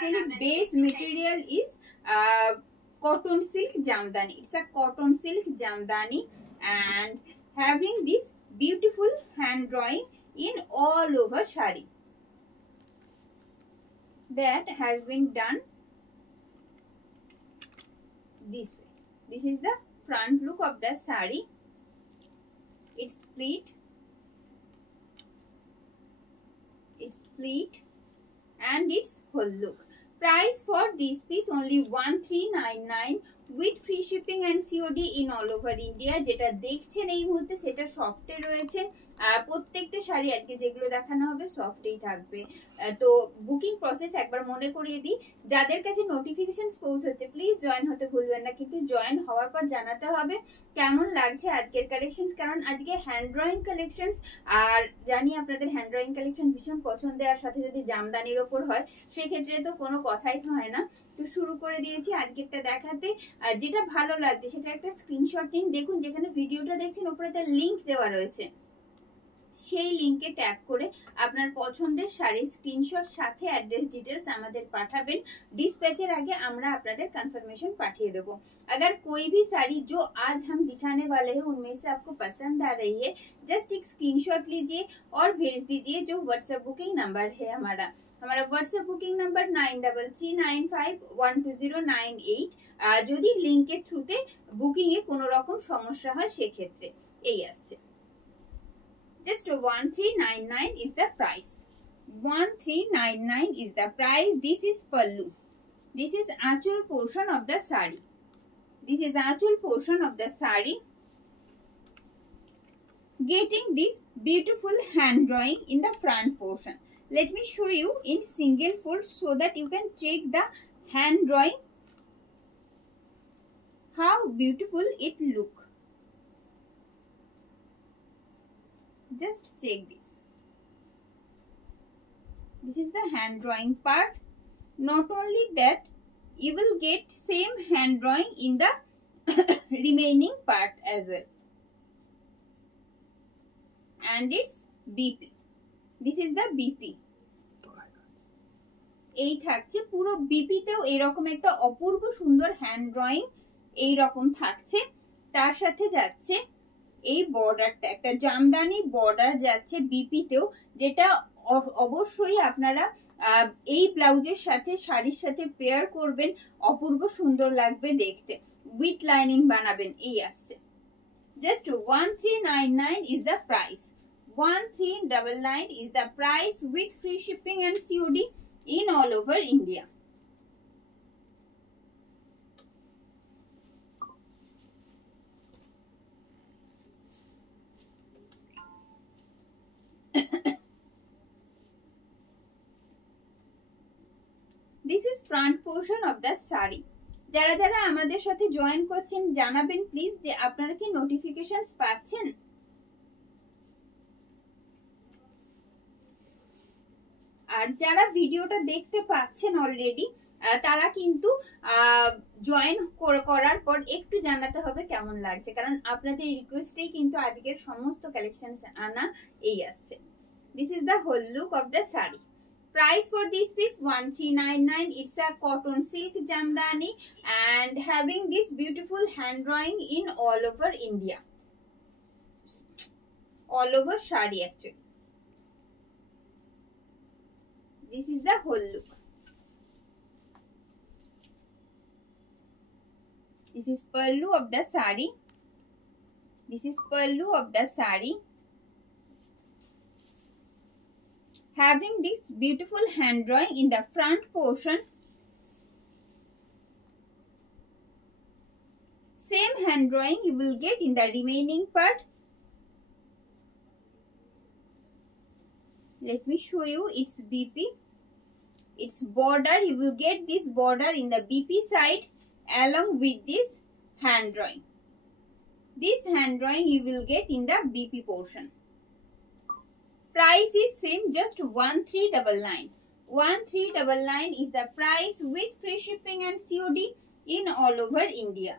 actually base material is cotton silk jamdani. It's a cotton silk jamdani and having this beautiful hand drawing in all over shari that has been done this way. This is the front look of the sari. It's split and its whole look. Price for this piece only 1399 with free shipping and COD in all over India. যেটা দেখছেন এই মুহূর্তে সেটা সফটে রয়েছে। প্রত্যেকটা শাড়ি আজকে যেগুলো দেখানো হবে সফটেই থাকবে। তো বুকিং প্রসেস একবার মনে করিয়ে দিই, যাদের কাছে নোটিফিকেশনস পৌঁছচ্ছে প্লিজ জয়েন হতে ভুলবেন না, কিন্তু জয়েন হওয়ার পর জানাতে হবে কেমন লাগছে আজকের কালেকশনস, কারণ আজকে হ্যান্ড ড্রয়িং কালেকশনস, আর জানি আপনাদের হ্যান্ড ড্রয়িং কালেকশন ভীষণ পছন্দের, আর সাথে যদি জামদানির ওপর হয় সেক্ষেত্রে তো কোনো কথাই হয় না। তো শুরু করে দিয়েছি আজকেরটা দেখাতে, আর যেটা ভালো লাগছে সেটা একটা স্ক্রিনশট নিন। দেখুন যেখানে ভিডিওটা দেখছেন উপরে একটা লিংক দেওয়া রয়েছে, সেই লিংকে ট্যাপ করে আপনার পছন্দের শাড়ির স্ক্রিনশট সাথে অ্যাড্রেস ডিটেলস আমাদের পাঠাবেন। डिस्पैचर आगे আমরা আপনাদের কনফার্মেশন পাঠিয়ে দেব। अगर कोई भी साड़ी जो आज हम दिखाने वाले हैं उनमें से आपको पसंद आ रही है, जस्ट एक स्क्रीनशॉट लीजिए और भेज दीजिए जो व्हाट्सएप बुकिंग नंबर है हमारा व्हाट्सएप बुकिंग नंबर 9339512098। যদি লিংকের থ্রুতে বুকিং এ কোনো রকম সমস্যা হয় সেক্ষেত্রে এই আসছে। Just 1399 is the price. 1399 is the price. This is pallu. This is actual portion of the sari. This is actual portion of the sari. Getting this beautiful hand drawing in the front portion. Let me show you in single fold so that you can check the hand drawing, how beautiful it look. Just check this. This is the hand drawing part. Not only that, you will get same hand drawing in the remaining part as well. And it's BP. This is the BP. এই থাকছে পুরো বিপিতেও এরকম একটা অপূর্ব সুন্দর hand drawing এই রকম থাকছে। তার সাথে যাচ্ছে এই বর্ডারটা, একটা জামদানি বর্ডার যাচ্ছে বিপিতেও, যেটা অবশ্যই আপনারা এই ব্লাউজের সাথে শাড়ির সাথে পেয়ার করবেন, অপূর্ব সুন্দর লাগবে দেখতে। উইথ লাইনিং বানাবেন এই আসছে। Just 1399 is the price. 1399 is the price with free shipping and COD in all over India. This is front portion of the sari. যারা যারা আমাদের সাথে জয়েন করছেন জানাবেন প্লিজ যে আপনারা কি নোটিফিকেশনস পাচ্ছেন। আর যারা ভিডিওটা দেখতে পাচ্ছেন অলরেডি তারা কিন্তু জয়েন করার পর একটু জানাতে হবে কেমন লাগছে, কারণ আপনাদের রিকোয়েস্টেই কিন্তু আজকের সমস্ত কালেকশনস আনা এই আসছে। This is the whole look of the sari. Price for this piece 1399. It's a cotton silk jamdani and having this beautiful hand drawing in all over India, all over shari actually. This is the whole look. This is pallu of the sari. This is pallu of the sari. Having this beautiful hand drawing in the front portion. Same hand drawing you will get in the remaining part. Let me show you its BP. Its border, you will get this border in the BP side along with this hand drawing. This hand drawing you will get in the BP portion. Price is same, just 1399. 1399 is the price with free shipping and COD in all over India.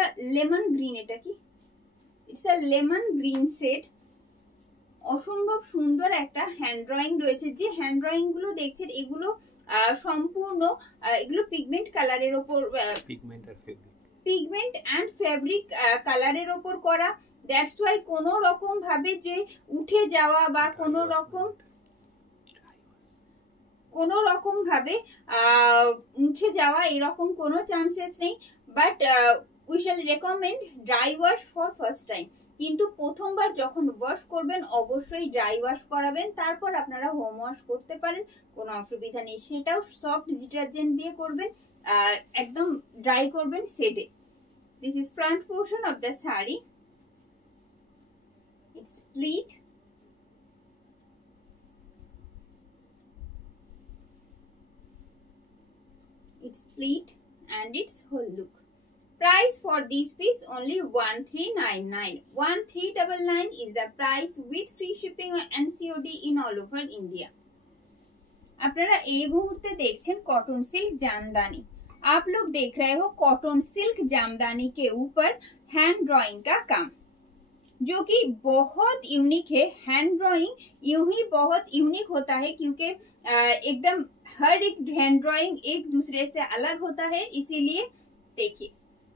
A lemon green, এটা কি it's a lemon green set. অসম্ভব সুন্দর একটা hand drawing রয়েছে। যে hand drawing গুলো দেখছেন এগুলো সম্পূর্ণ এগুলো পিগমেন্ট কালারের ওপর, পিগমেন্ট অ্যান্ড ফেব্রিক কালারের ওপর করা। দ্যাটস ওয়াই কোনো রকম ভাবে যে উঠে যাওয়া বা কোনো রকম ভাবে মুছে যাওয়া এরকম কোনো চান্সেস নেই। But we shall recommend dry wash for first time. কিন্তু প্রথমবার যখন ওয়াশ করবেন অবশ্যই ড্রাই ওয়াশ করাবেন, তারপর আপনারা হোম ওয়াশ করতে পারেন, কোনো অসুবিধা নেই। সেটাও সফট ডিটারজেন্ট দিয়ে করবেন আর একদম ড্রাই করবেন সেটে। This is front portion of the sari. It's pleat, its pleat and its whole look. Price for this piece only 1399. 1399 is the price with free shipping and COD in all over India. আপনারা এই মুহূর্তে দেখছেন cotton silk jamdani. आप लोग देख रहे हो cotton silk jamdani के ऊपर हैंड ड्राइंग का काम, जो कि बहुत यूनिक है। हैंड ड्राइंग यूं ही बहुत यूनिक होता है क्योंकि एकदम हर एक हैंड ड्राइंग एक दूसरे से अलग होता है, इसीलिए देखिए।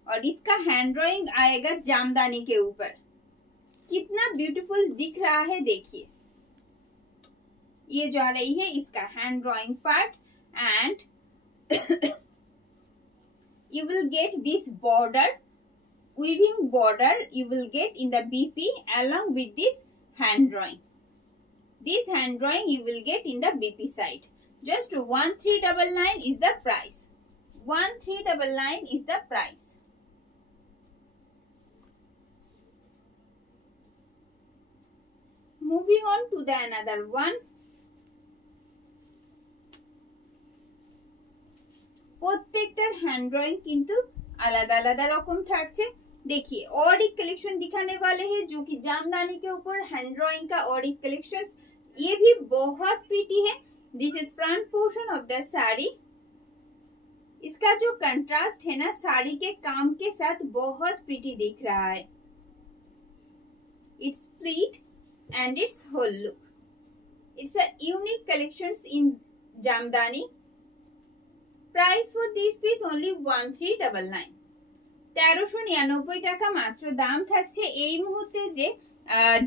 और इसका हैंड ड्राइंग आएगा जामदानी के ऊपर। कितना ब्यूटीफुल दिख रहा है देखिए। ये जा रही है इसका hand drawing part and you will get this border, weaving border you will get in the BP along with this hand drawing. This hand drawing you will get in the BP side. Just 1399 is the price. 1399 is the price. Moving on to the another one. প্রত্যেকটার hand drawing কিন্তু আলাদা আলাদা রকম থাকছে। देखिए और एक collection दिखाने वाले हैं जो कि जामदानी के ऊपर हैंड ड्रॉइंग का और एक कलेक्शन, ये भी बहुत प्रीटी है। This is front portion of the sari. इसका जो कंट्रास्ट है ना साड़ी के काम के साथ बहुत प्रीटी दिख रहा है। It's pleat and it's whole look. It's a unique collections in Jamdani. Price for this piece only 1399। 1399 টাকা মাত্র দাম থাকছে এই মুহূর্তে। যে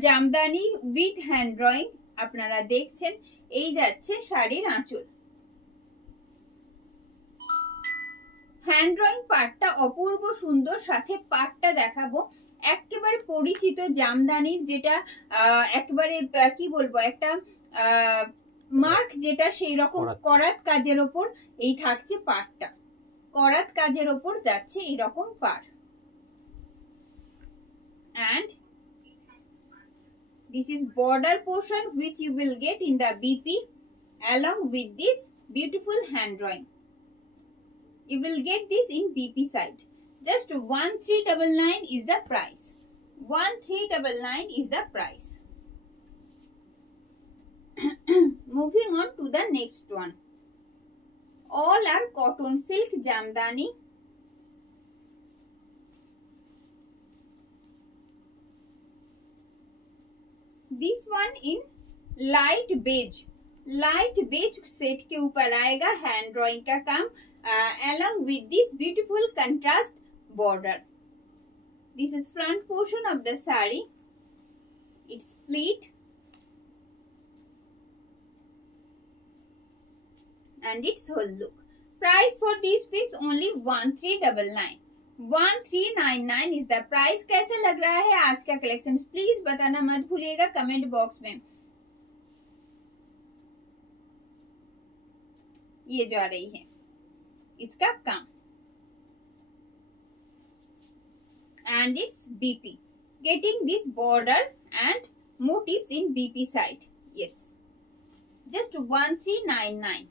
জামদানি উইথ হ্যান্ড ড্রয়িং আপনারা দেখছেন, এই যাচ্ছে শাড়ির আঁচল। হ্যান্ড ড্রয়িং পার্টটা অপূর্ব সুন্দর, সাথে পার্টটা দেখাবো একেবারে পরিচিত জামদানির, যেটা একেবারে কি বলবো একটা মার্ক, যেটা সেই রকম করাত কাজের ওপর এই থাকছে পার্টটা। করাত কাজের ওপর যাচ্ছে এরকম পার। and this is border portion which you will get in the BP along with this beautiful hand drawing. You will get this in BP side. Just 1399 is the price. 1399 is the price. Moving on to the next one. All are cotton silk jamdani. This one in light beige set के ऊपर आएगा hand drawing का काम along with this beautiful contrast border. This is front portion of the saree. It's pleat and its whole look. Price for this piece only 1399. 1399 is the price. कैसे लग रहा है आज का कलेक्शन प्लीज बताना मत भूलिएगा कमेंट बॉक्स में। ये जा रही है इसका काम and its BP, getting this border and motifs in BP side. Yes, just 1399.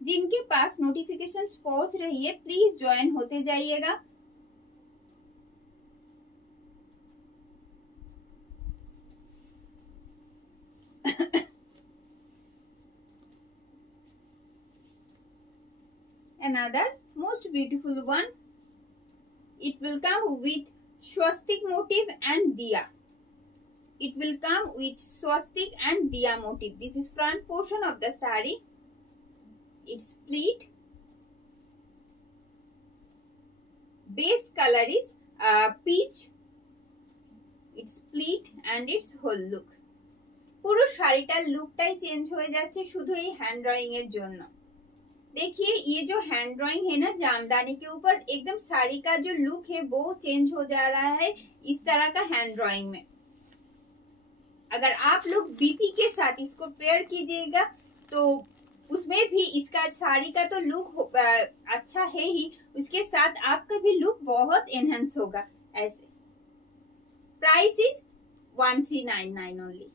जिनके पास नोटिफिकेशंस पहुंच रही है प्लीज ज्वाइन होते जाइएगा। Another most beautiful one. It will come with swastik motif and diya. It will come with swastik and diya motif. This is front portion of the sari. It's split. Base color is peach. It's split and its whole look. পুরো শাড়িটার লুকটাই change হয়ে যাচ্ছে শুধু এই hand drawing এর জন্য। देखिए ये जो हैंड ड्राइंग है ना जामदानी के ऊपर, एकदम साड़ी का जो लुक है वो चेंज हो जा रहा है इस तरह का हैंड ड्राइंग में। अगर आप लोग बीपी के साथ इसको पेयर कीजिएगा तो उसमें भी इसका साड़ी का तो लुक अच्छा है ही, उसके साथ आपका भी लुक बहुत एनहांस होगा ऐसे। Price is 1399 only,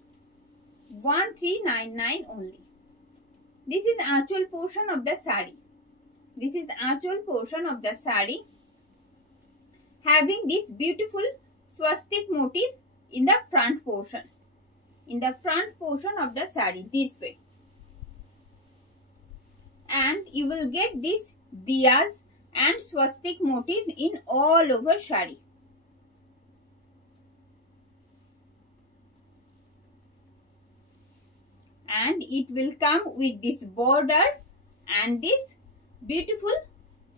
1399 only. This is actual portion of the sari. This is actual portion of the sari, having this beautiful swastik motif in the front portion. In the front portion of the sari, this way. And you will get this diyas and swastik motif in all over sari. And it will come with this border and this beautiful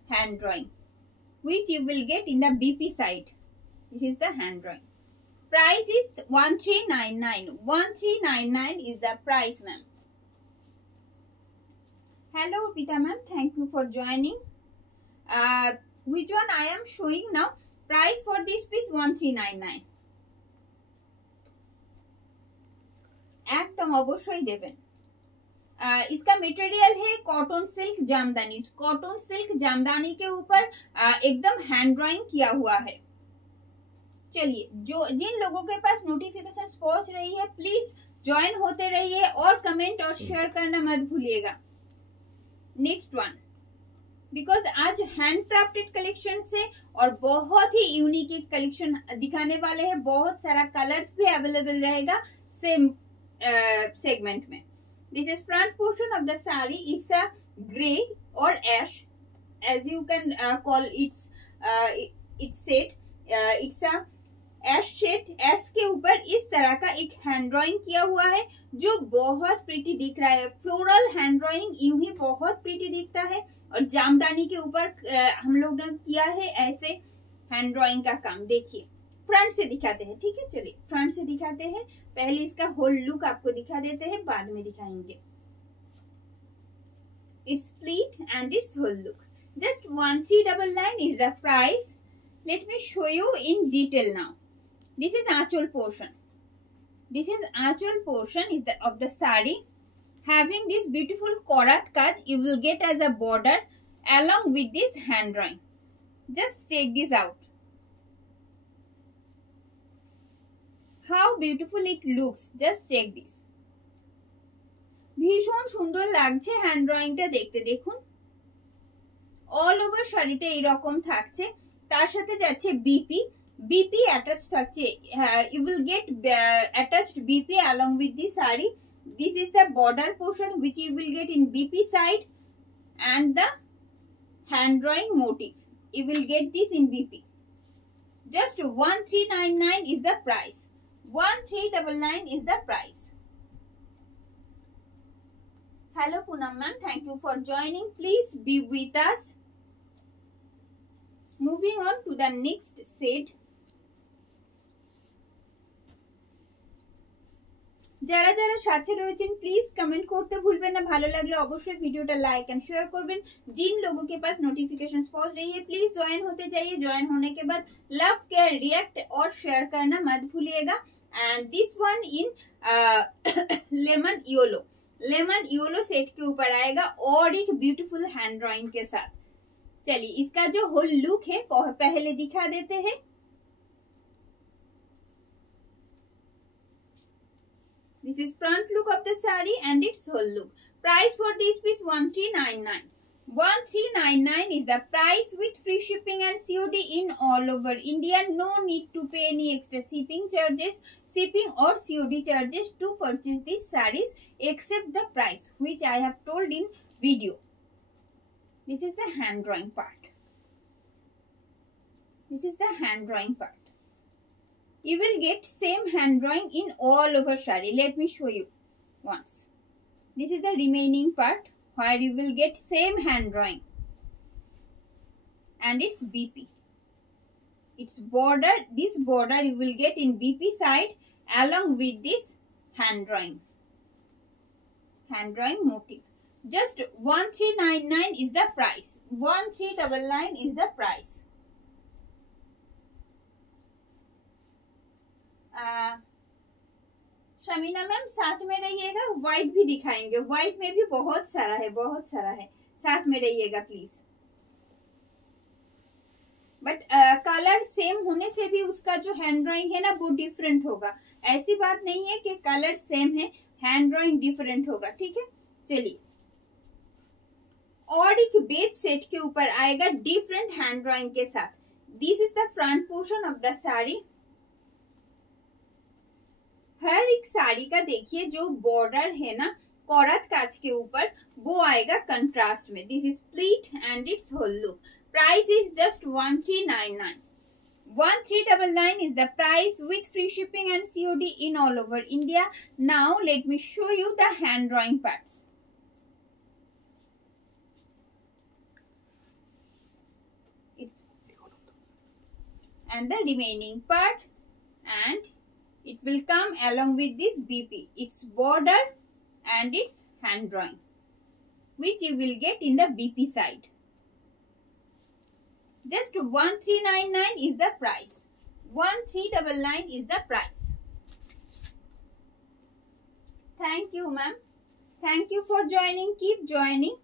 hand drawing, which you will get in the BP side. This is the hand drawing. Price is 1399. 1399 is the price, ma'am. Hello, Pita ma'am. Thank you for joining. Which one I am showing now? Price for this piece 1399. एकदम अवश्य देवें। इसका material है cotton silk jamdani. Cotton silk jamdani के ऊपर एकदम hand drawing किया हुआ है। चलिए, जो जिन लोगों के पास नोटिफिकेशन पहुंच रही है प्लीज ज्वाइन होते रहिए और कमेंट और शेयर करना मत भूलिएगा। नेक्स्ट वन, बिकॉज आज हैंड क्राफ्टेड कलेक्शन से और बहुत ही यूनिक कलेक्शन दिखाने वाले हैं। बहुत सारा कलर्स भी अवेलेबल रहेगा सेम segment में। This is front portion of the saree. It's a grey or ash, as you can call its shade. It's a ash shade. ash के ऊपर इस तरह का एक हैंड ड्राइंग किया हुआ है जो बहुत प्रीटी दिख रहा है। फ्लोरल हैंड ड्राइंग यूं ही बहुत प्रीटी दिखता है और जामदानी के ऊपर हम लोग ने किया है ऐसे हैंड ड्राइंग का काम। देखिए फ्रंट से दिखाते हैं, ठीक है। चलिए फ्रंट से दिखाते हैं, पहले इसका होल लुक आपको दिखा देते हैं, बाद में दिखाएंगे। It's split and it's whole look. Just 1399 is the price. Let me show you in detail now. This is aanchal portion. This is aanchal portion is of the sari, having this beautiful कोरात काज you will get as a border along with this hand drawing. Just check this out. How beautiful it looks. Just check this. ভীষণ সুন্দর লাগছে hand ড্রয়িংটা দেখতে। দেখুন all over শাড়িতে এইরকম থাকছে, তার সাথে যাচ্ছে বিপি। বিপি অ্যাটাচ থাকছে। You will get attached BP along with the saree. This is the border portion which you will get in BP side and the hand drawing motif. You will get this in BP. Just 1399 is the price. 1399 is the price. Hello Poonam ma'am, thank you for joining. Please be with us. Moving on to the next set. যারা যারা সাথে রয়েছেন please comment করতে ভুলবেন না। ভালো লাগলে অবশ্যই ভিডিওটা লাইক एंड शेयर করবেন। जिन लोगों के पास नोटिफिकेशंस पहुंच रही है प्लीज ज्वाइन होते जाइए। ज्वाइन होने के बाद लव केयर रिएक्ट और शेयर करना मत भूलिएगा। And this one in lemon yellow. Lemon yellow set के ऊपर आएगा और एक ब्यूटीफुल हैंड ड्राइंग के साथ। चलिए इसका जो होल लुक है पहले दिखा देते हैं। This is front look of the saree and its whole look. Price for this piece 1399. 1399 is the price with free shipping and COD in all over India. No need to pay any extra shipping charges, or COD charges to purchase these sarees except the price which I have told in video. This is the hand drawing part. This is the hand drawing part. You will get same hand drawing in all over sari. Let me show you once. This is the remaining part where you will get same hand drawing. And it's BP. It's border. This border you will get in BP side along with this hand drawing. Hand drawing motif. Just 1399 is the price. 1399 is the price. Shamina ma'am साथ में रहिएगा, white भी दिखाएंगे, white में भी बहुत सारा है, बहुत सारा है, साथ में रहिएगा प्लीज. बट कलर सेम होने से भी उसका जो हैंड ड्राइंग है ना वो डिफरेंट होगा. ऐसी बात नहीं है कि कलर सेम है, हैंड ड्राइंग डिफरेंट होगा. ठीक है, चलिए. और एक बेज सेट के ऊपर आएगा डिफरेंट हैंड ड्राइंग के साथ. This is the front portion of the sari. हर एक साड़ी का देखिए जो बॉर्डर है ना कोरत काज के ऊपर वो आएगा कंट्रास्ट में. This is pleat and it's whole look. Price is just 1399. 1399 is the price with free shipping and COD in all over India. Now let me show you the hand drawing part. And the remaining part, and it will come along with this BP. Its border and its hand drawing, which you will get in the BP side. Just 1399 is the price. 1399 is the price. Thank you, ma'am. Thank you for joining. Keep joining.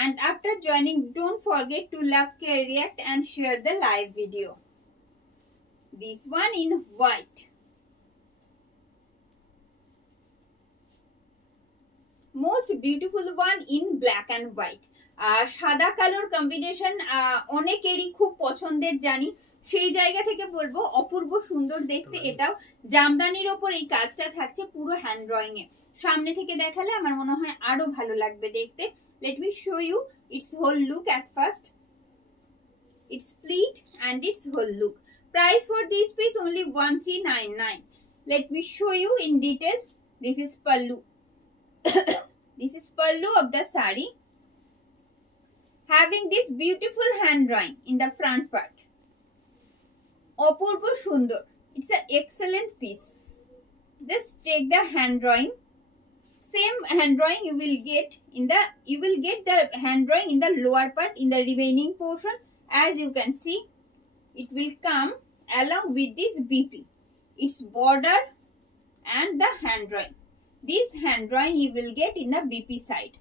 And after joining, don't forget to love, care, react and share the live video. This one in white. Most beautiful one in black and white. সাদা কালোর combination অনেকেরই খুব পছন্দের জানি, সেই জায়গা থেকে বলবো অপূর্ব সুন্দর দেখতে. এটাও জামদানির ওপর এই কাজটা থাকছে পুরো হ্যান্ড ড্রয়িং এ. সামনে থেকে দেখালে আমার মনে হয় আরো ভালো লাগবে দেখতে. Let me show you its whole look at first. It's pleat and its whole look. Price for this piece only 1399. Let me show you in detail. This is pallu. This is pallu of the sari, having this beautiful hand drawing in the front part. Apurbo Sundar. It's an excellent piece. Just check the hand drawing. Same hand drawing you will get the hand drawing in the lower part, in the remaining portion. As you can see, it will come along with this BP. Its border and the hand drawing. This hand drawing you will get in the BP side.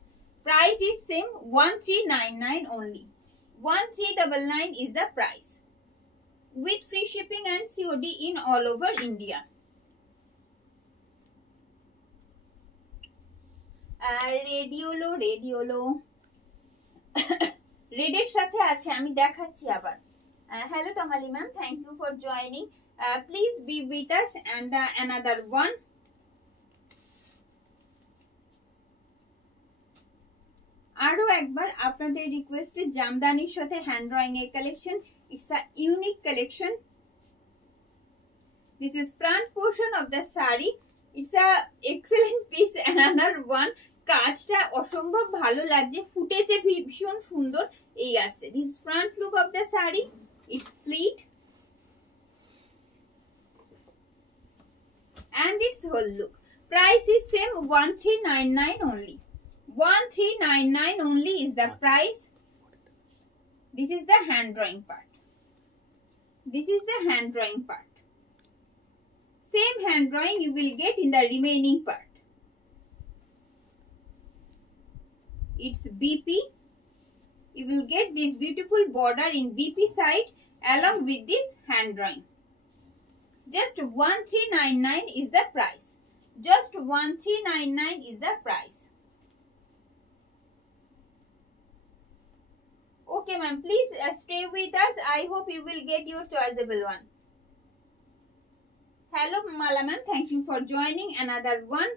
Price is same 1399 only. 1399 is the price with free shipping and COD in all over India. রেডিওলো রেডের সাথে আছে, আমি দেখাচ্ছি আবার. Hello Tamali ma'am, thank you for joining. Please be with us and another one. আরো একবার আপনাদের রিকোয়েস্টে জামদানির সাথে হ্যান্ড ড্রয়িং এর collection. It's a unique collection. This is front portion of the sari. It's a excellent piece, another one. কাজটা অসম্ভব ভালো লাগছে, ফুটেছে ভীষণ সুন্দর. এই আসছে this front look of the sari. It's pleat and its whole look. Price is same 1399 only. 1399 only is the price. This is the hand drawing part. This is the hand drawing part. Same hand drawing you will get in the remaining part. It's BP. You will get this beautiful border in BP side along with this hand drawing. Just 1399 is the price. Just 1399 is the price. Okay ma'am, please stay with us. I hope you will get your choiceable one. Hello Mala ma'am, thank you for joining. Another one.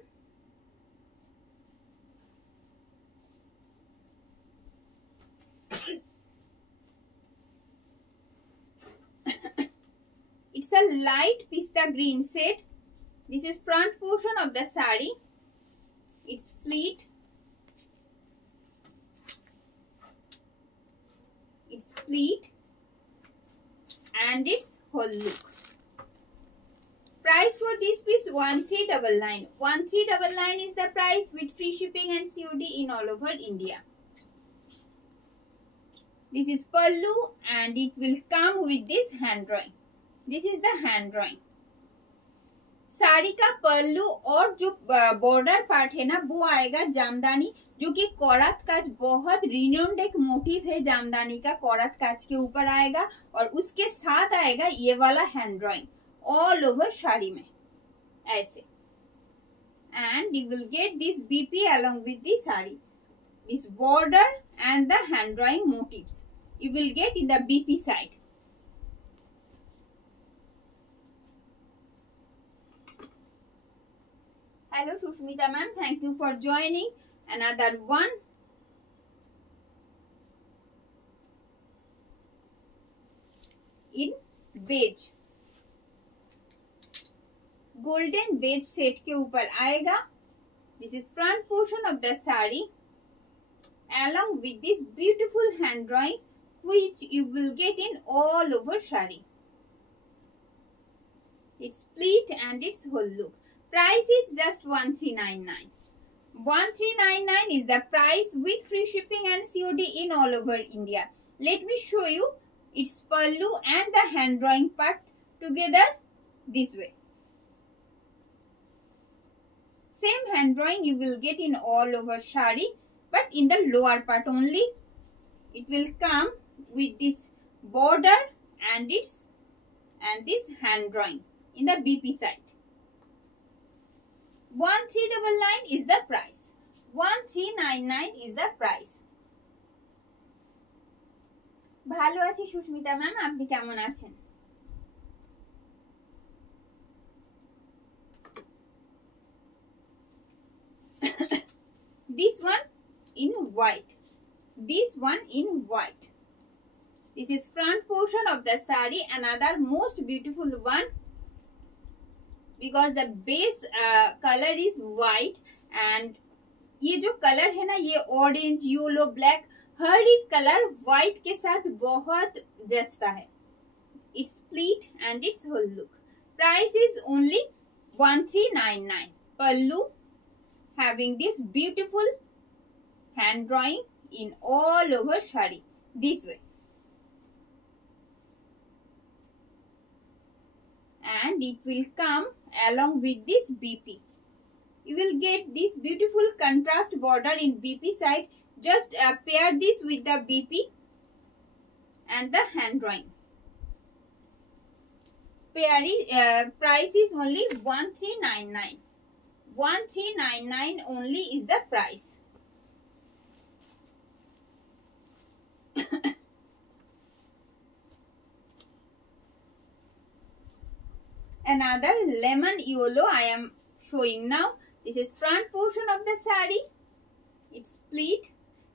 a light pista green shade. This is front portion of the sari. It's pleat. It's pleat and its whole look. Price for this piece 1399. 1399 is the price with free shipping and COD in all over India. This is pallu and it will come with this hand drawing. This is the hand drawing. Sari का पल्लू और जो border part है ना वो आएगा जामदानी, जो कि कौरत काज बहुत रिनोन्ड एक मोटिव है जामदानी का, कौरत काज के ऊपर आएगा और उसके साथ आएगा ये वाला hand drawing all over sari में ऐसे. And you will get this BP along with the sari. This border and the hand drawing motifs you will get in the BP side. Hello Sushmita ma'am, thank you for joining. Another one. In beige, golden beige shade के ऊपर आएगा. This is front portion of the saree along with this beautiful hand drawing which you will get in all over saree. It's pleat and its whole look. Price is just 1399. 1399 is the price with free shipping and COD in all over India. Let me show you its pallu and the hand drawing part together this way. Same hand drawing you will get in all over saree, but in the lower part only. It will come with this border and this hand drawing in the BP side. 1399 is the price. 1399 is the price. ভালো আছি Susmita ma'am, আপনি কেমন আছেন? This one in white. This one in white. This is front portion of the saree, another most beautiful one because the base color is white and ये जो colour है ना ये ऑरेंज येलो ब्लैक हर एक colour white के साथ बहुत जचता है. It's pleat and its whole look. Price is only 1399. Pallu having this beautiful hand drawing in all over saree this way. And it will come along with this BP. You will get this beautiful contrast border in BP side. Just pair this with the BP and the hand drawing. Price is only 1399. 1399 only is the price. Another lemon yellow I am showing now. This is front portion of the saree. It's pleat.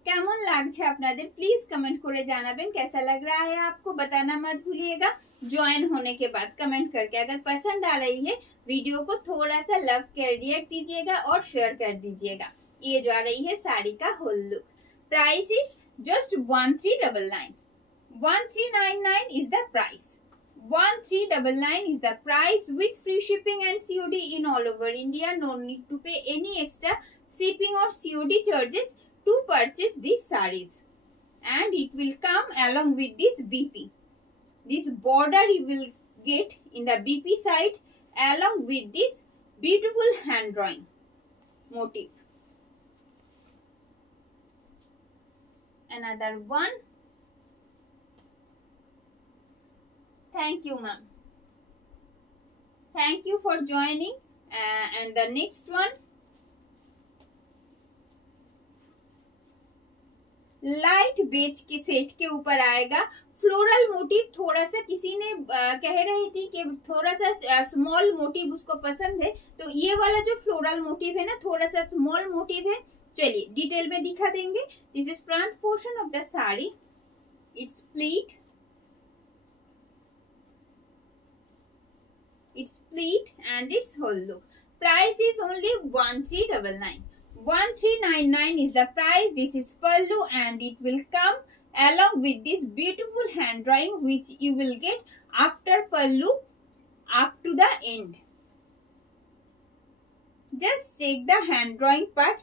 কেমন লাগছে আপনাদের please comment করে জানাবেন कैसा लग रहा है आपको, बताना मत भूलिएगा ज्वाइन होने के बाद कमेंट करके. अगर पसंद आ रही है वीडियो को थोड़ा सा लव कर रिएक्ट दीजिएगा और शेयर कर दीजिएगा. ये जो आ रही है साड़ी का whole look. Price is just 1399. 1399 is the price. 1399 is the price with free shipping and COD in all over India. No need to pay any extra shipping or COD charges to purchase these sarees. And it will come along with this BP. This border you will get in the BP side along with this beautiful hand drawing motif. Another one. Thank you ma'am. Thank you for joining. And the next one, light beige के set के ऊपर आएगा. Floral motive थोड़ा सा किसी ने कह रही थी कि थोड़ा सा स्मॉल मोटिव उसको पसंद है, तो ये वाला जो फ्लोरल मोटिव है ना थोड़ा सा स्मॉल मोटिव है. चलिए डिटेल में दिखा देंगे. This is front portion of the sari. It's pleat. its pleat and its whole look. Price is only 1399. 1399 is the price. This is pallu and it will come along with this beautiful hand drawing which you will get after pallu up to the end. Just check the hand drawing part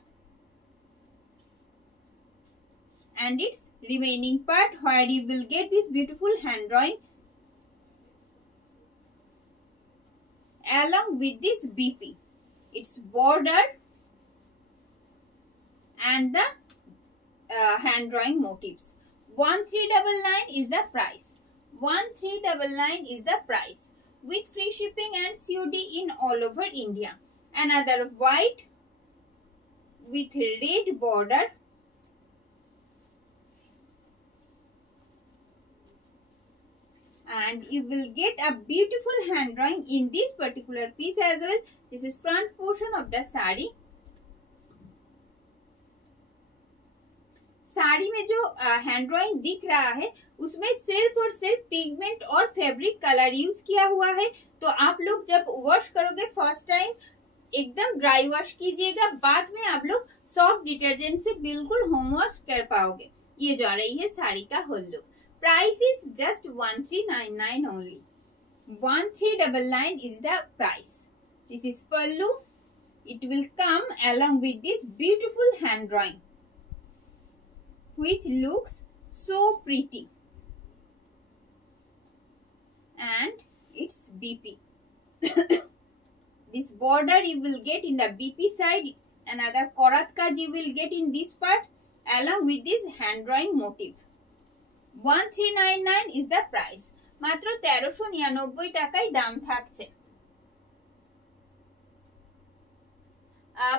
and its remaining part where you will get this beautiful hand drawing along with this BP, its border and the hand drawing motifs. 1399 is the price. 1399 is the price with free shipping and COD in all over India. Another white with red border and you will get a beautiful hand drawing in this particular piece as well. This is front portion of the sari. Sari में जो hand drawing दिख रहा है उसमें सिर्फ और सिर्फ pigment और फैब्रिक कलर यूज किया हुआ है। तो आप लोग जब वॉश करोगे फर्स्ट टाइम एकदम ड्राई वॉश कीजिएगा, बाद में आप लोग सॉफ्ट डिटर्जेंट से बिल्कुल होम वॉश कर पाओगे। ये जो आ रही है साड़ी का whole look. Price is just 1399 only. 1399 is the price. This is pallu. It will come along with this beautiful hand drawing which looks so pretty and it's BP. This border you will get in the BP side, another korat kaj you will get in this part along with this hand drawing motif. 1399 is the price. মাত্র 1399 টাকায় দাম থাকছে।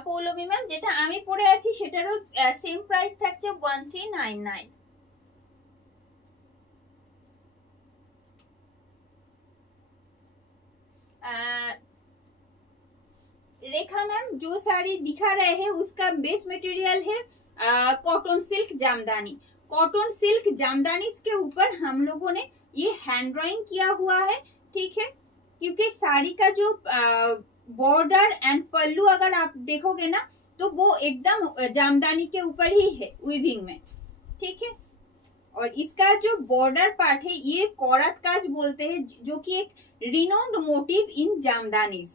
Poulami ma'am যেটা আমি পরে আছি সেটারও same price থাকছে 1399। रेखा मैम जो साड़ी दिखा रहे हैं उसका बेस मटेरियल है cotton silk jamdani. Cotton silk jamdani के ऊपर हम लोगों ने ये हैंड ड्राइंग किया हुआ है, ठीक है। क्योंकि साड़ी का जो बॉर्डर एंड पल्लू अगर आप देखोगे ना तो वो एकदम जामदानी के ऊपर ही है वीविंग में, ठीक है। और इसका जो बॉर्डर पार्ट है ये कोरत काज बोलते हैं, जो कि एक renowned motif in jamdanis.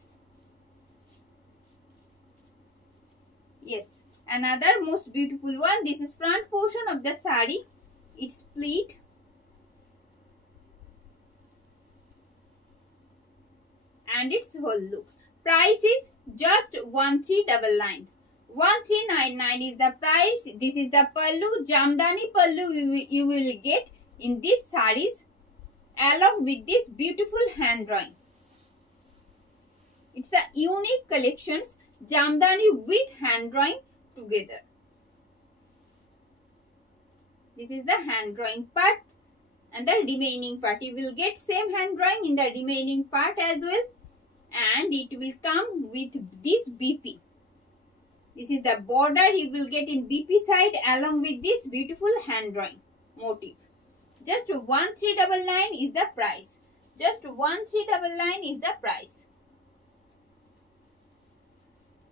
Yes, another most beautiful one. This is front portion of the sari. It's pleat and its whole look. Price is just 1399. 1399 is the price. This is the pallu, Jamdani pallu you will get in these saris along with this beautiful hand drawing. It's a unique collections. Jamdani with hand drawing together. This is the hand drawing part and the remaining part. You will get same hand drawing in the remaining part as well, and it will come with this BP. This is the border you will get in BP side along with this beautiful hand drawing motif. Just 1399 is the price. Just 1399 is the price.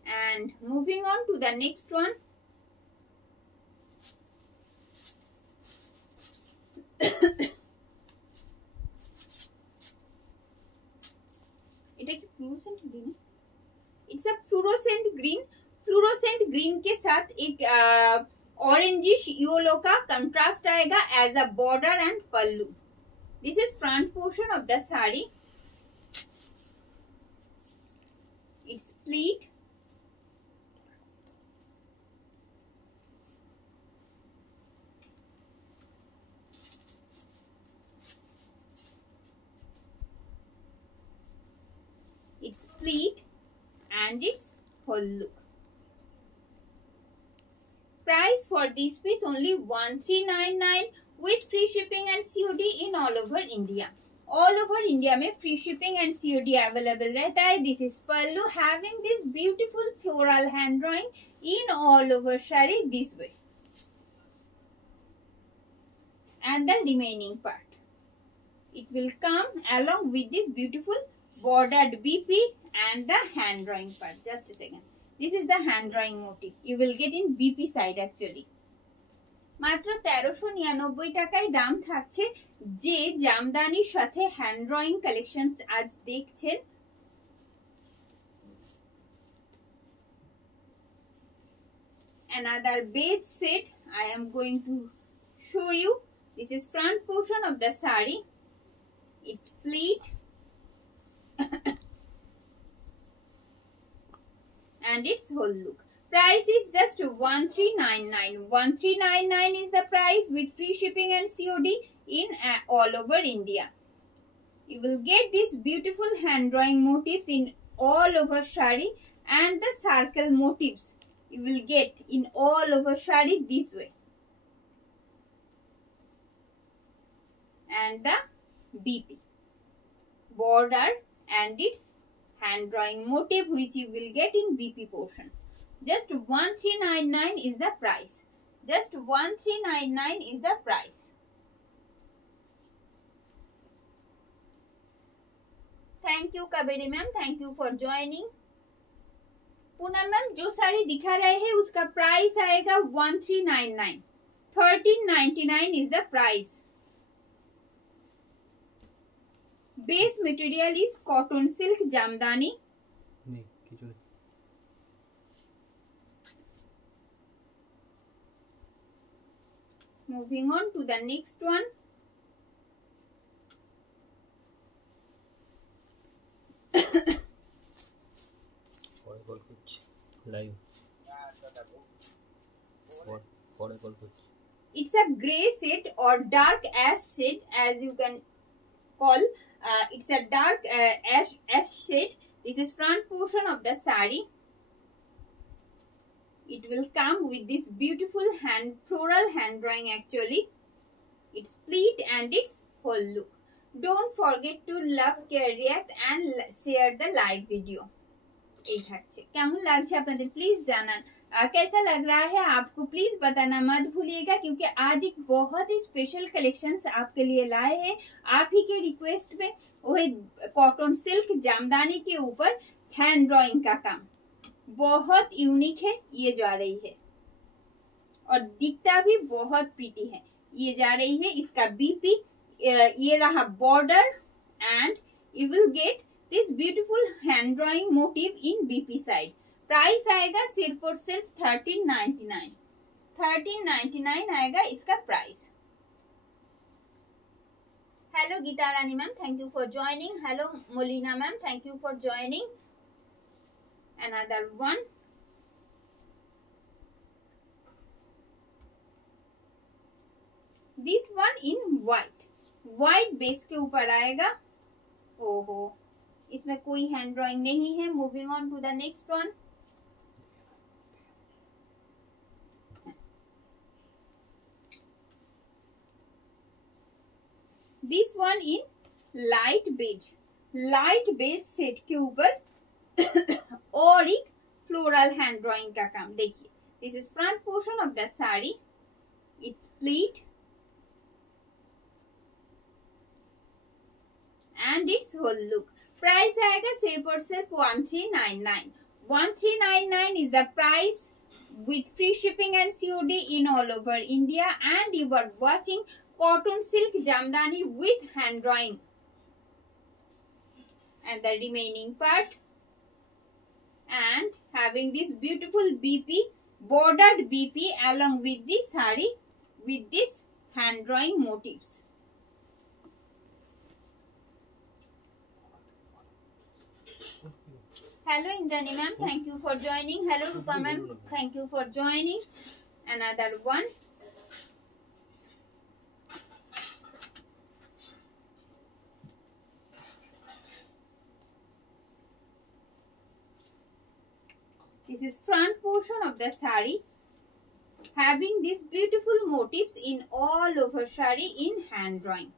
And moving on to the next one. এটা কি fluorescent green है? It's a fluorescent green. Fluorescent green के साथ एक orangish yellow का contrast आएगा as a border and pallu. This is front portion of the sari. It's pleat its pleat and its whole look. Price for this piece only 1399 with free shipping and COD in all over India. All over India में free shipping and COD available रहता है। This is pallu having this beautiful floral hand drawing in all over saree this way, and the remaining part it will come along with this beautiful bordered BP and the hand drawing part. Just a second. This is the hand drawing motif. You will get in BP side actually. মাত্র 1399 টাকায় দাম থাকছে যে জামদানির সাথে hand drawing collections আজ দেখছেন। Another beige set I am going to show you. This is front portion of the sari. It's pleat and its whole look. Price is just 1399. 1399 is the price with free shipping and COD in all over India. You will get these beautiful hand drawing motifs in all over sari and the circle motifs you will get in all over sari this way. And the BP border and its hand drawing motif which you will get in BP portion. Just 1399 is the price. Just 1399 is the price. Thank you Kaberi ma'am. Thank you for joining. Poonam ma'am जो साड़ी दिखा रहे हैं उसका price आएगा 1399. 1399 is the price. Base material is cotton silk jamdani. Moving on to the next one. Live. It's a grey shade or dark ash shade as you can call. It's a dark ash shade. This is front portion of the sari. It will come with this beautiful floral hand drawing actually. It's pleat and its whole look. Don't forget to love, care, react and share the live video. कैमन लागছে আপনাদের please জানান कैसा लग रहा है आपको please बताना मत भूलिएगा क्योंकि आज एक बहुत ही स्पेशल कलेक्शंस आपके लिए लाए हैं आप ही के रिक्वेस्ट पे वही कॉटन सिल्क जामदानी के ऊपर हैंड ड्राइंग का काम बहुत यूनिक है ये जा रही है और दिखता भी बहुत प्रीटी है ये जा रही है इसका बीपी ये रहा border and you will gate this beautiful hand drawing motif in BP side. Price आएगा सिर्फ और सिर्फ 1399. 1399 आएगा इसका price. Hello Geeta Rani ma'am, thank you for joining. Hello Molina ma'am, thank you for joining. Another one. This one in white. White base के ऊपर आएगा. ओहो इसमें कोई हैंड ड्राइंग नहीं है. Moving on to the next one. This one in light beige set के ऊपर और एक फ्लोरल हैंड ड्राइंग का काम देखिए. This is front portion of the sari. It's pleat and its whole look. Price आएगा सिर्फ और सिर्फ 1399. 1399 is the price with free shipping and COD in all over India and you are watching cotton silk jamdani with hand drawing. And the remaining part and having this beautiful BP bordered BP along with this sari with this hand drawing motifs. Hello Indrani ma'am, thank you for joining. Hello Rupa ma'am, thank you for joining. Another one. This is front portion of the sari having these beautiful motifs in all over sari in hand drawing.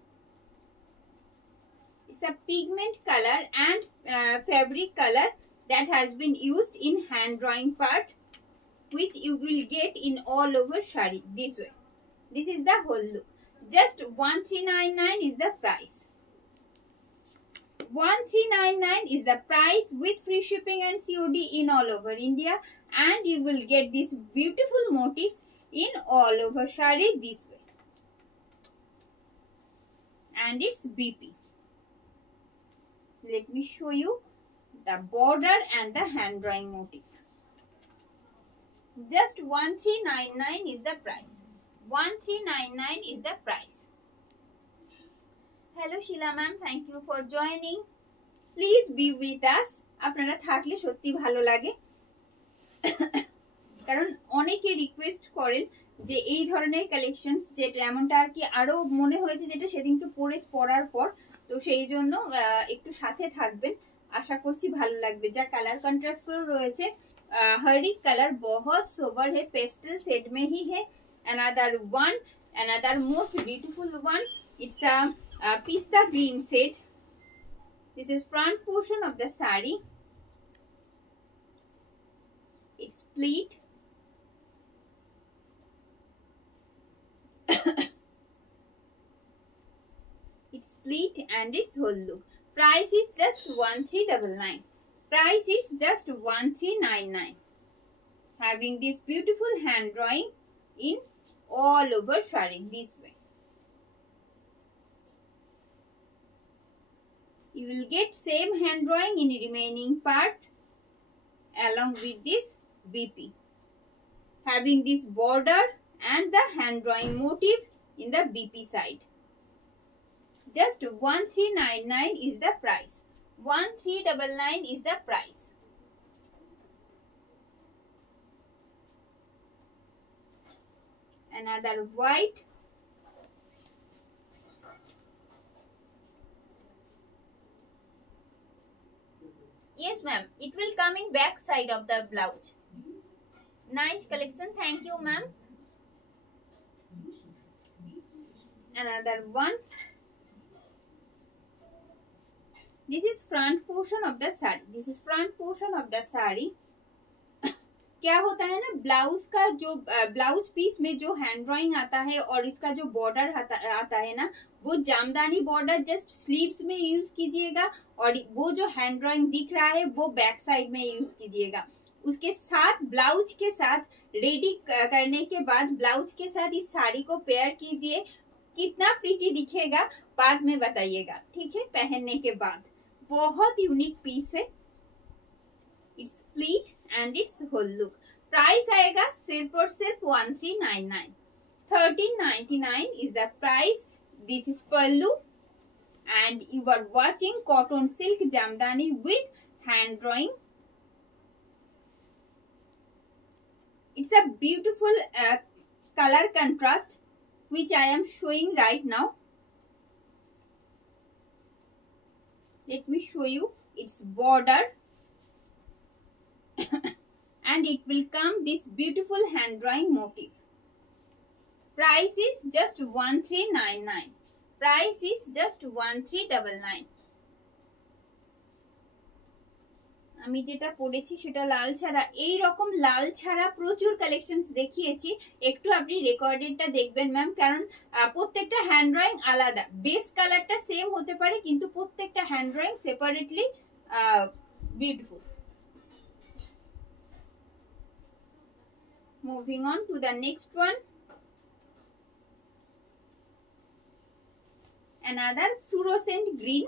It's a pigment color and fabric color that has been used in hand drawing part which you will get in all over sari this way. This is the whole look. Just 1399 is the price. 1399 is the price with free shipping and COD in all over India, and you will get these beautiful motifs in all over shari this way. And it's BP. Let me show you the border and the hand drawing motif. Just 1399 is the price. 1399 is the price. Hello Sheila ma'am, thank you for joining. Please be with us. আপনারা থাকলে সত্যি ভালো লাগে, কারণ অনেকে request করেন যে এই ধরনের কালেকশন, যেটা এমনটা আর কি আরো মনে হয়েছে যেটা সেদিনকে পড়ার পর, তো সেই জন্য একটু সাথে থাকবেন, আশা করছি ভালো লাগবে। যা কালার কন্ট্রাস্ট গুলো রয়েছে, हर एक कलर बहुत सोबर है, पेस्टल शेड में ही है। another most beautiful one, it's a pista green shade. This is front portion of the sari. It's split. It's split and its whole look. Price is just 1399. Price is just 1399. Having this beautiful hand drawing in all over shari this way. You will get same hand drawing in the remaining part along with this BP. Having this border and the hand drawing motif in the BP side. Just 1399 is the price. 1399 is the price. Another white. Yes ma'am, it will come in back side of the blouse. Nice collection, thank you ma'am. Another one. This is front portion of the sari. This is front portion of the sari. क्या होता है ना, blouse का जो blouse piece में जो hand drawing आता है और इसका जो बॉर्डर आता है ना, वो जामदानी बॉर्डर जस्ट स्लीव्स में यूज कीजिएगा, और वो जो हैंड ड्राइंग दिख रहा है वो बैक साइड में यूज कीजिएगा। उसके साथ ब्लाउज के साथ रेडी करने के बाद ब्लाउज के साथ इस साड़ी को पेयर कीजिए, कितना प्रीटी दिखेगा बाद में बताइएगा, ठीक है, पहनने के बाद। बहुत यूनिक पीस है। It's split and it's whole look. Price आएगा सिर्फ और सिर्फ 1399। 1399 is the price. This is pallu and you are watching cotton silk Jamdani with hand drawing. It's a beautiful color contrast which I am showing right now. Let me show you its border and it will come this beautiful hand drawing motif. Price is just 1399. Price is just 1399. আমি যেটা পড়েছি সেটা লাল ছাড়া, এই রকম লাল ছাড়া প্রচুর collections দেখিয়েছি, একটু আপনি রেকর্ডেডটা দেখবেন ম্যাম, কারণ প্রত্যেকটা হ্যান্ড ড্রয়িং আলাদা। বেস কালারটা সেম হতে পারে কিন্তু প্রত্যেকটা hand drawing separately beautiful. Moving on to the next one, another fluorescent green.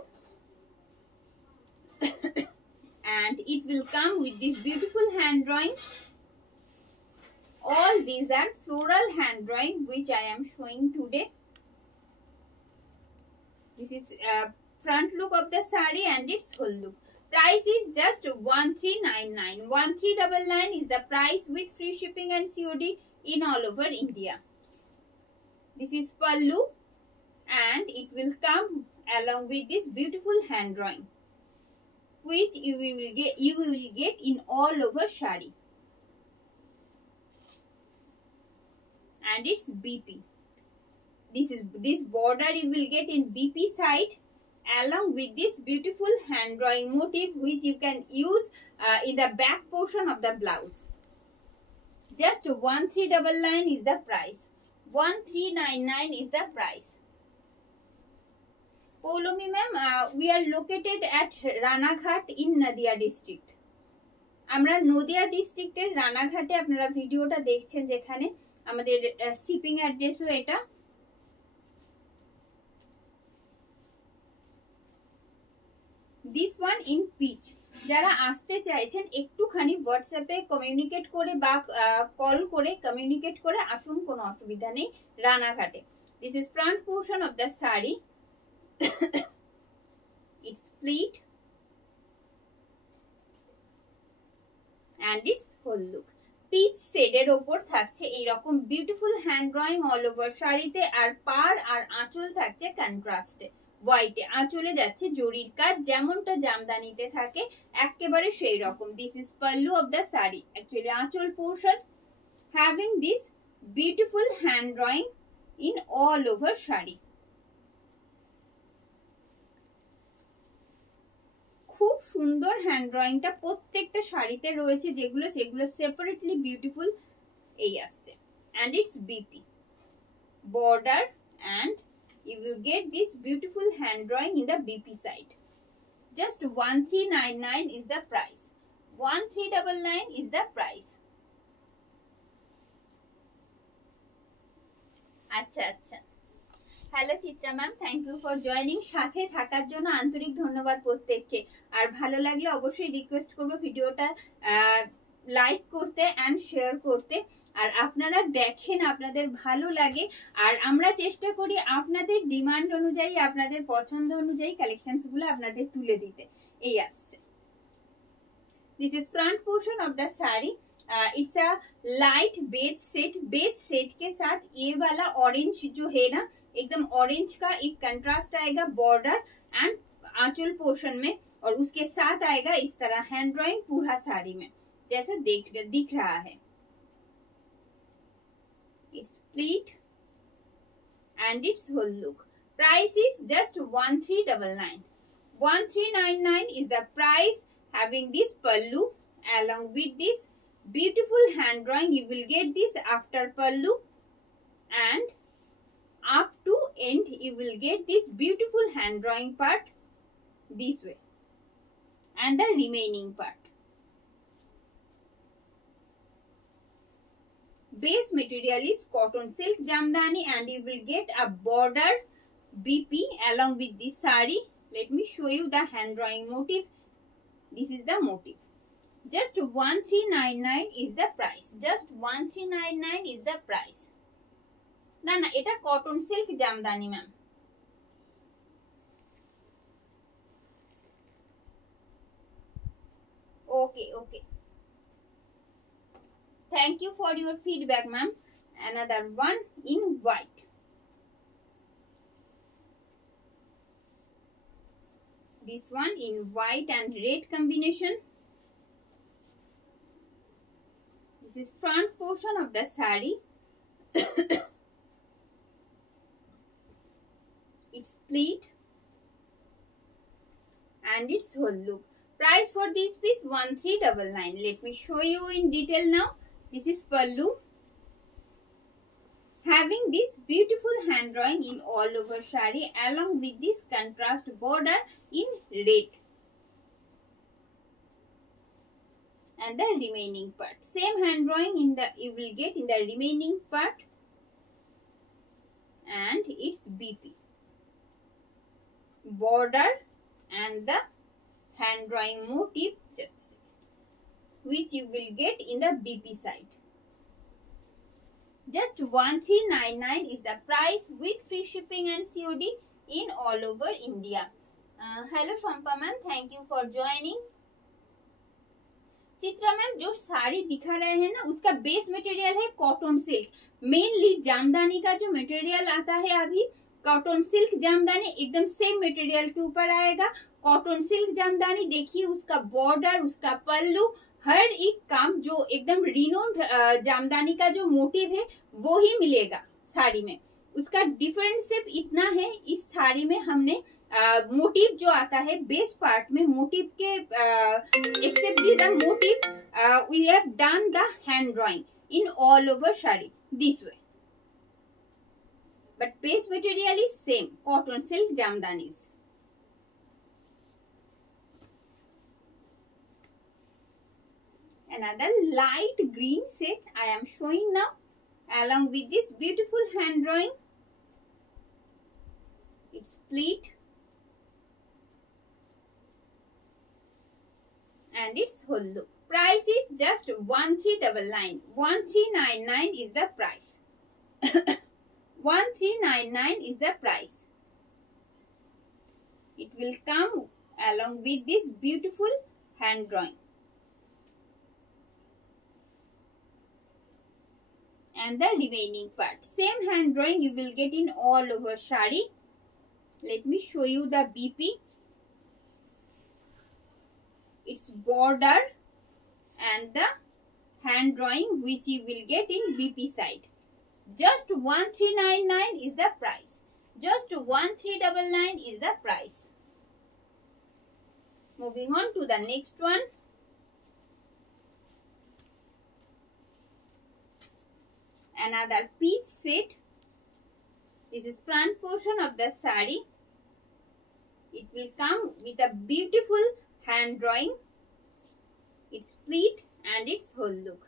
And it will come with this beautiful hand drawing. All these are floral hand drawing which I am showing today. This is front look of the sari and its whole look. Price is just 1399. 1399 is the price with free shipping and COD in all over India. This is pallu and it will come along with this beautiful hand drawing, which you will get in all over shari, and it's BP. This border you will get in BP side along with this beautiful hand drawing motif which you can use in the back portion of the blouse. Just 1399 is the price. 1399 is the price. Poulomi ma'am, we are located at Ranaghat in Nadia district. আমরা নদিয়া ডিস্ট্রিক্টের রানাঘাটে আপনারা ভিডিওটা দেখছেন, যেখানে আমাদের shipping অ্যাড্রেসও এটা। This one in peach. যারা আসতে চাইছেন একটুখানি হোয়াটসঅ্যাপে কমিউনিকেট করে বা কল করে কমিউনিকেট করে আসুন, কোনো অসুবিধা নেই রানাঘাটে। This is front portion of the sari. It's pleat and its whole look. Peach শেডের ওপর থাকছে এইরকম beautiful hand drawing all over শাড়িতে, আর পার আর আঁচল থাকছে কন্ট্রাস্টে হোয়াইটে। আঁচলে যাচ্ছে জরির কাজ, যেমনটা জামদানিতে থাকে একেবারে সেই রকম। This is pallu of the sari. Actually aanchal portion having this beautiful hand drawing in all over sari. খুব সুন্দর হ্যান্ড ড্রয়িংটা প্রত্যেকটা শাড়িতে রয়েছে, সেগুলো সেপারেটলি বিউটিফুল এই আসছে। and its BP border, and you will get this beautiful hand drawing in the BP side. Just 1399 is the price. 1399 is the price. আচ্ছা আচ্ছা, hello Chitra ma'am, thank you for joining. সাথে থাকার জন্য আন্তরিক ধন্যবাদ প্রত্যেককে। আর ভালো লাগলে অবশ্যই রিকোয়েস্ট করবো ভিডিওটা লাইক করতে অ্যান্ড শেয়ার করতে। আর আপনারা দেখেন, আপনাদের ভালো লাগে, আর আমরা চেষ্টা করি আপনাদের ডিমান্ড অনুযায়ী, আপনাদের পছন্দ অনুযায়ী কালেকশনস গুলো আপনাদের তুলে দিতে। এই আসছে। This is front portion of the sari. It's a light beige set. Beige set के साथ ये वाला ऑरेंज जो है ना, एकदम ऑरेंज का एक कंट्रास्ट आएगा बॉर्डर एंड आंचल पोर्शन में, और उसके साथ आएगा इस तरह हैंड ड्राइंग पूरा साड़ी में, जैसा दिख रहा है। It's pleat and it's whole look. Price is just 1399। 1399 is the price, having this pallu along with this beautiful hand drawing. You will get this after pallu, and up to end you will get this beautiful hand drawing part this way, and the remaining part. Base material is cotton silk jamdani, and you will get a border BP along with this sari. Let me show you the hand drawing motif. This is the motif. Just 1399 is the price. Just 1399 is the price. না না, এটা cotton silk Jamdani ma'am. Okay okay, thank you for your feedback ma'am. Another one in white. This one in white and red combination. This is front portion of the saree. It's pleat and its whole look. Price for this piece 1399. Let me show you in detail now. This is pallu, having this beautiful hand drawing in all over saree, along with this contrast border in red, and the remaining part same hand drawing in the you will get in the remaining part, and its BP border and the hand drawing motif, just a second, which you will get in the BP side. Just 1399 is the price with free shipping and COD in all over India. Hello Shampa ma'am, thank you for joining. Chitra ma'am, जो साड़ी दिखा रहे हैं ना, उसका base material है cotton silk. Mainly jamdani का जो material आता है अभी, कॉटन सिल्क जामदानी एकदम सेम मटेरियल के ऊपर आएगा। कॉटन सिल्क जामदानी देखिए, उसका बॉर्डर, उसका पल्लू, हर एक काम जो एकदम रिनोन्ड जामदानी का जो मोटिव है वो ही मिलेगा साड़ी में। उसका डिफरेंस सिर्फ इतना है, इस साड़ी में हमने मोटिव जो आता है बेस पार्ट में, मोटिव के except the motif we have done the hand drawing in all over sari this way, but base material is same cotton silk jamdanis. Another light green set I am showing now, along with this beautiful hand drawing. It's pleat and its whole look. Price is just 1399. 1399 is the price. 1399 is the price. It will come along with this beautiful hand drawing. And the remaining part. Same hand drawing you will get in all over sari. Let me show you the BP. Its border and the hand drawing which you will get in BP side. Just 1399 is the price. Just 1399 is the price. Moving on to the next one. Another peach set. This is front portion of the sari. It will come with a beautiful hand drawing, its pleat and its whole look.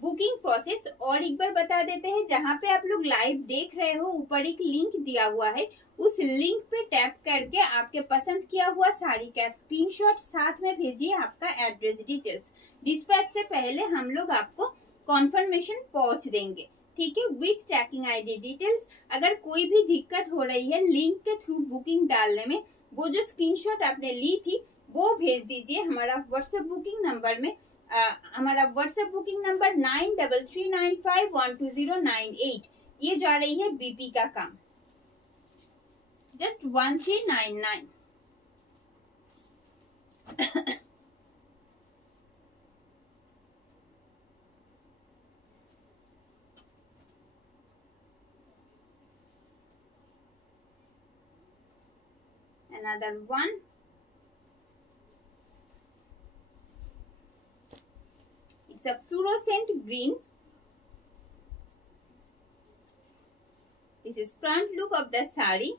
Booking process और एक बार बता देते हैं, जहां पे आप लोग live देख रहे हो ऊपर एक लिंक दिया हुआ है, उस लिंक पे टैप करके आपके पसंद किया हुआ साड़ी का स्क्रीनशॉट साथ में भेजिए आपका एड्रेस डिटेल्स। डिस्पैच से पहले हम लोग आपको कॉन्फर्मेशन पहुंच देंगे, ठीक है, विथ ट्रैकिंग आईडी डिटेल्स। अगर कोई भी दिक्कत हो रही है लिंक के थ्रू बुकिंग डालने में, वो जो स्क्रीनशॉट आपने ली थी वो भेज दीजिए हमारा व्हाट्सएप बुकिंग नंबर में। हमारा व्हाट्सएप बुकिंग नंबर 9395120998। ये जा रही है बीपी का काम, just 1399। Another one. It's a fluorescent green. This is front look of the sari.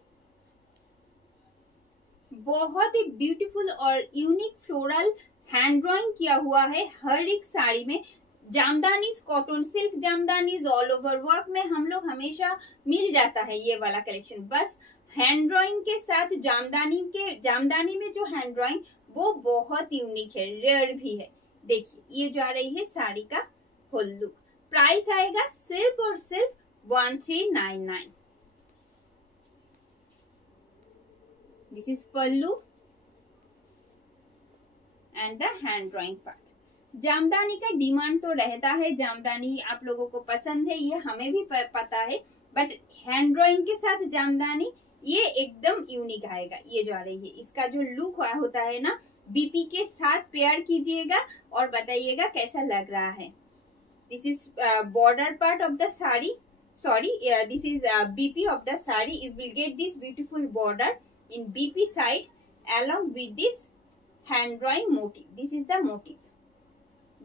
बहुत ही ब्यूटीफुल और यूनिक फ्लोरल हैंड ड्रॉइंग किया हुआ है हर एक साड़ी में। Jamdanis, cotton silk jamdanis all over work में हम लोग हमेशा मिल जाता है ये वाला कलेक्शन। बस हैंड ड्रॉइंग के साथ जामदानी में जो हैंड ड्रॉइंग वो बहुत यूनिक है, रेयर भी है। देखिए ये जा रही है साड़ी का होल लुक। प्राइस आएगा सिर्फ और सिर्फ 1399। This is pallu and the hand drawing part. Jamdani का डिमांड तो रहता है, जामदानी आप लोगों को पसंद है, ये हमें भी पता है, बट हैंड ड्रॉइंग के साथ जामदानी ये एकदम यूनिक आएगा। ये जा रही है, इसका जो लुक होता है ना, बीपी के साथ पेयर कीजिएगा और बताइएगा कैसा लग रहा है। This is border part of the sari, sorry this is BP of the sari. You will get this beautiful border in BP side along with this hand drawing motif. This is the motif.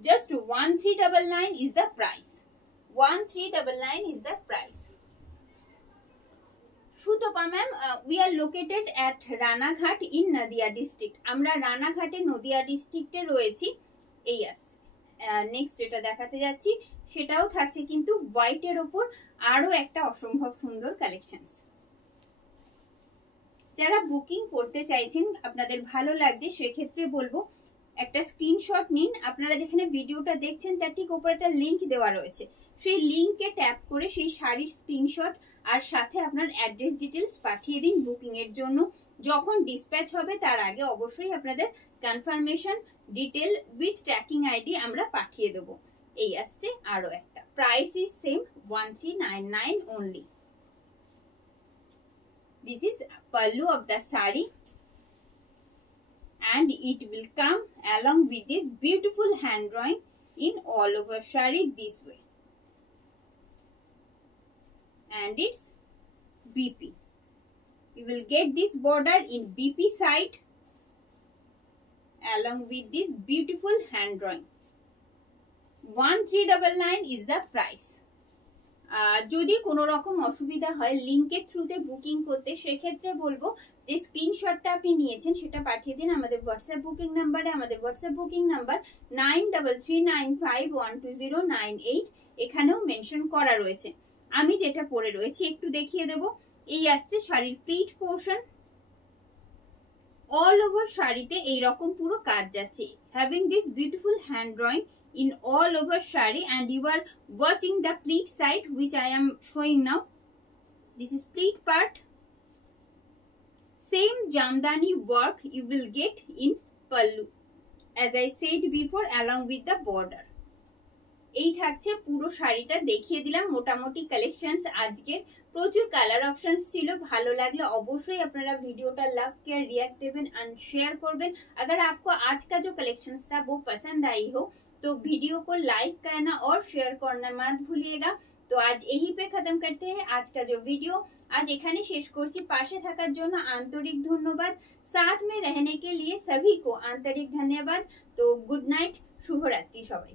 Just 1399 is the price. 1399 is the price. Shutopa ma'am, we are located at Ranaghat in Nadia district. আমরা রানাঘাটে নদিয়া ডিস্ট্রিক্টে রয়েছি। এই next যেটা দেখাতে যাচ্ছি সেটাও থাকছে কিন্তু হোয়াইটের ওপর আরো একটা অসম্ভব সুন্দর কালেকশনস। যারা বুকিং করতে চাইছেন, আপনাদের ভালো লাগছে, সেক্ষেত্রে বলবো একটা স্ক্রিনশট নিন। আপনারা যেখানে ভিডিওটা দেখছেন তার ঠিক উপরে একটা লিংক দেওয়া রয়েছে, সেই লিংকে ট্যাপ করে সেই শাড়ির স্ক্রিনশট আর সাথে আপনার অ্যাড্রেস ডিটেলস পাঠিয়ে দিন বুকিং এর জন্য। যখন ডিসপ্যাচ হবে তার আগে অবশ্যই আপনাদের confirmation detail with tracking ID আমরা পাঠিয়ে দেবো। এই আসছে আরো একটা। Price is same 1399 only. This is pallu of the sari and it will come along with this beautiful hand drawing in all over sari this way, and it's BP. You will get this border in BP side along with this beautiful hand drawing. 1399 is the price. যদি কোনো রকম অসুবিধা হয় লিঙ্কের থ্রুতে booking করতে, সেক্ষেত্রে বলবো যে স্ক্রিনশটটা আপনি নিয়েছেন সেটা পাঠিয়ে দিন আমাদের হোয়াটসঅ্যাপ বুকিং নাম্বারে। আমাদের হোয়াটসঅ্যাপ বুকিং নাম্বার 9339512098, এখানেও মেনশন করা রয়েছে। আমি যেটা পরে রয়েছি একটু দেখিয়ে দেব। এই আসছে শাড়ির প্লিট পোর্শন, অল ওভার শাড়িতে এইরকম পুরো কাজ যাচ্ছে, having this beautiful hand drawing in all over shari, and you are watching the pleat side which I am showing now. This is pleat part. Same jamdani work you will get in pallu, as I said before, along with the border. এই থাকছে পুরো শাড়িটা, দেখিয়ে দিলাম মোটামুটি collections আজকের। প্রচুর colour options ছিল, ভালো লাগলে অবশ্যই আপনারা ভিডিयोটা লাভ केयर रिएक्ट देवें एंड शेयर करबें। अगर आपको आज का जो कलेक्शंस था वो पसंद आई हो तो वीडियो को लाइक करना और शेयर करना मत भूलिएगा। तो आज यही पे खत्म करते हैं आज का जो वीडियो। आज এখানে শেষ করছি। পাশে থাকার জন্য আন্তরিক ধন্যবাদ, साथ में रहने के लिए सभी को आंतरिक धन्यवाद। तो गुड नाइट, শুভরাত্রি সবাই।